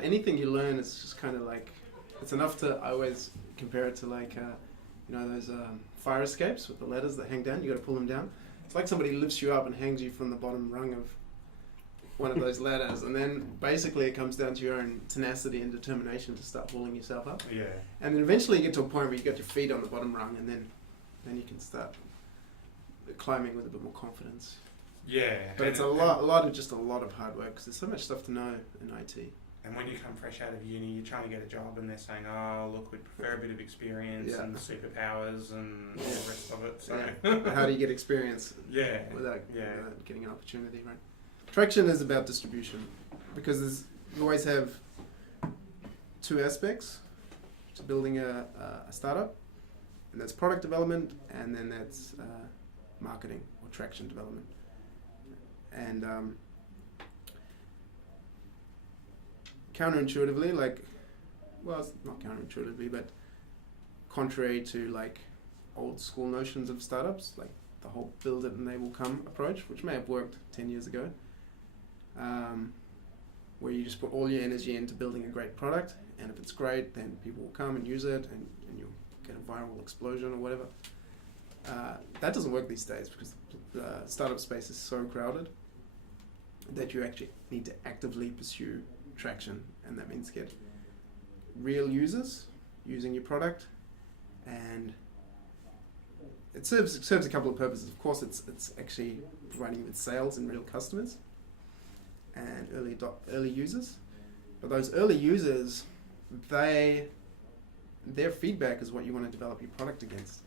Anything you learn is just kind of like, it's enough to, I always compare it to like, those fire escapes with the ladders that hang down, you got to pull them down. It's like somebody lifts you up and hangs you from the bottom rung of one of those ladders, and then basically it comes down to your own tenacity and determination to start pulling yourself up. Yeah. And then eventually you get to a point where you got your feet on the bottom rung, and then you can start climbing with a bit more confidence. Yeah. But it's a lot of hard work because there's so much stuff to know in IT. And when you come fresh out of uni, you're trying to get a job and they're saying, oh, look, we'd prefer a bit of experience and superpowers and all the rest of it. So But how do you get experience without getting an opportunity, right? Traction is about distribution because you always have two aspects to building a startup, and that's product development, and then that's marketing or traction development. And counterintuitively, it's not counterintuitively, but contrary to like old school notions of startups, like the whole build it and they will come approach, which may have worked 10 years ago, where you just put all your energy into building a great product, and if it's great, then people will come and use it, and you'll get a viral explosion or whatever. That doesn't work these days because the startup space is so crowded that you actually need to actively pursue traction, and that means get real users using your product, and it serves a couple of purposes. Of course, it's actually providing with sales and real customers and early users, but those early users, their feedback is what you want to develop your product against,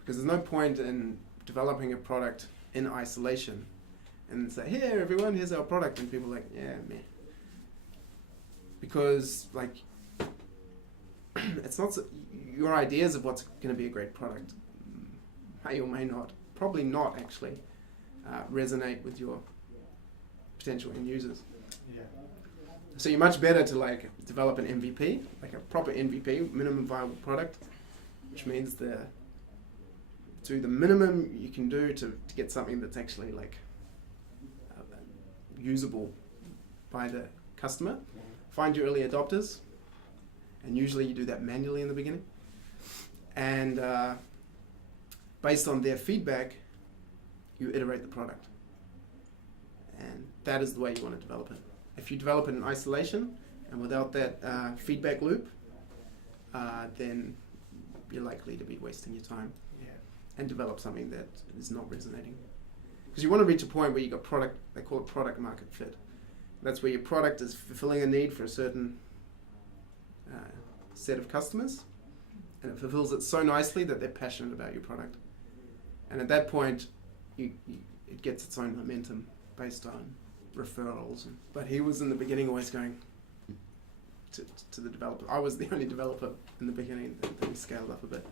because there's no point in developing a product in isolation and say, here everyone, here's our product, and people are like, yeah, meh. Because like it's not your ideas of what's going to be a great product may or may not, probably not actually resonate with your potential end users. Yeah. So you're much better to like develop an MVP, like a proper MVP, minimum viable product, which means do the minimum you can do to get something that's actually like usable by the customer. Find your early adopters, and usually you do that manually in the beginning, and based on their feedback you iterate the product, and that is the way you want to develop it. If you develop it in isolation and without that feedback loop, then you're likely to be wasting your time and develop something that is not resonating, because you want to reach a point where you got product, they call it product market fit. That's where your product is fulfilling a need for a certain set of customers, and it fulfills it so nicely that they're passionate about your product. And at that point, it gets its own momentum based on referrals. But he was in the beginning always going to the developer. I was the only developer in the beginning, and then we scaled up a bit.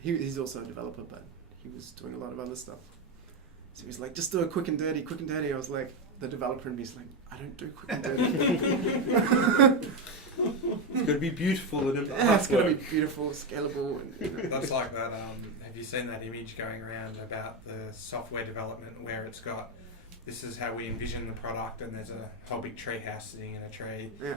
He's also a developer, but he was doing a lot of other stuff. So he was like, just do a quick and dirty. I was like, the developer in me is like, I don't do quick and dirty. It's going to be beautiful. It's going to be beautiful, scalable. And, That's like that. Have you seen that image going around about the software development where it's got, this is how we envision the product, and there's a whole big tree house sitting in a tree. Yeah.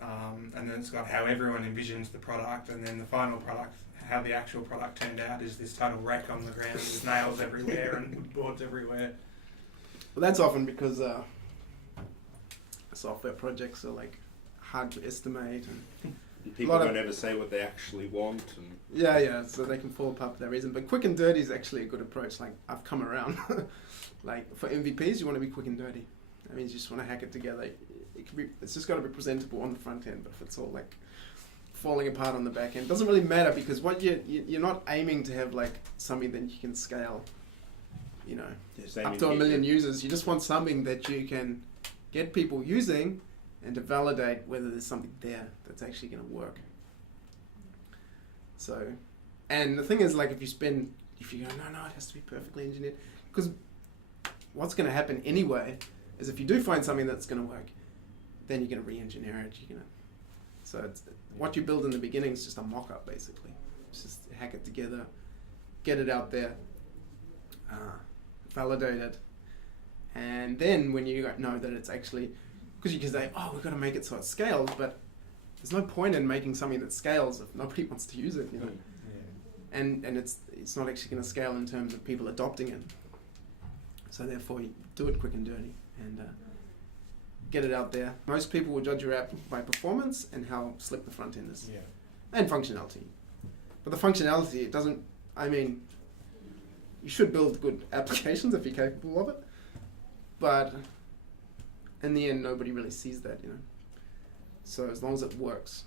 And then it's got how everyone envisions the product, and then the final product, how the actual product turned out, is this total wreck on the ground with nails everywhere and wood boards everywhere. Well, that's often because software projects are like hard to estimate, and people don't ever say what they actually want. And so they can fall apart for that reason. But quick and dirty is actually a good approach. Like, I've come around. Like for MVPs, you want to be quick and dirty. That means you just want to hack it together. It's just got to be presentable on the front end, but if it's all like falling apart on the back end, it doesn't really matter, because what you're not aiming to have like something that you can scale, up to 1 million users. You just want something that you can get people using and to validate whether there's something there that's actually going to work. So, and the thing is, like, if you go, no, it has to be perfectly engineered, because what's going to happen anyway is if you do find something that's going to work, then you're going to re-engineer it. So what you build in the beginning is just a mock-up, basically. It's just hack it together, get it out there, validate it, and then when you know that it's actually because you can say, oh, we've got to make it so it scales, but there's no point in making something that scales if nobody wants to use it, you know. Yeah. And it's not actually going to scale in terms of people adopting it. So therefore, you do it quick and dirty and get it out there. Most people will judge your app by performance and how slick the front end is, Yeah. and functionality. But the functionality, it doesn't. I mean, you should build good applications if you're capable of it. But in the end, nobody really sees that, you know. So as long as it works.